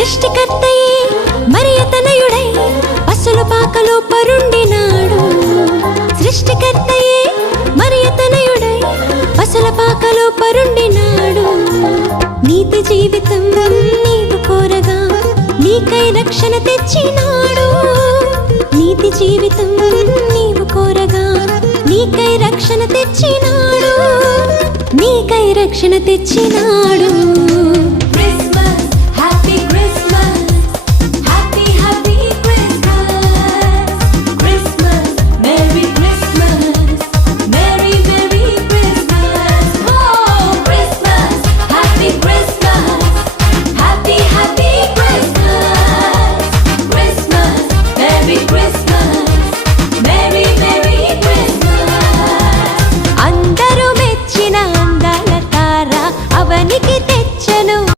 సృష్టికర్తయే మరియతనయుడై పసుల పాకలో పరుండినాడు. సృష్టికర్తయే మరియతనయుడై పసుల పాకలో పరుండినాడు. నీతి జీవితం నీవు కోరగా నీకై రక్షణ తెచ్చినాడు. నీతి జీవితం నీవు కోరగా నీకై రక్షణ తెచ్చినాడు. నీకై రక్షణ తెచ్చినాడు.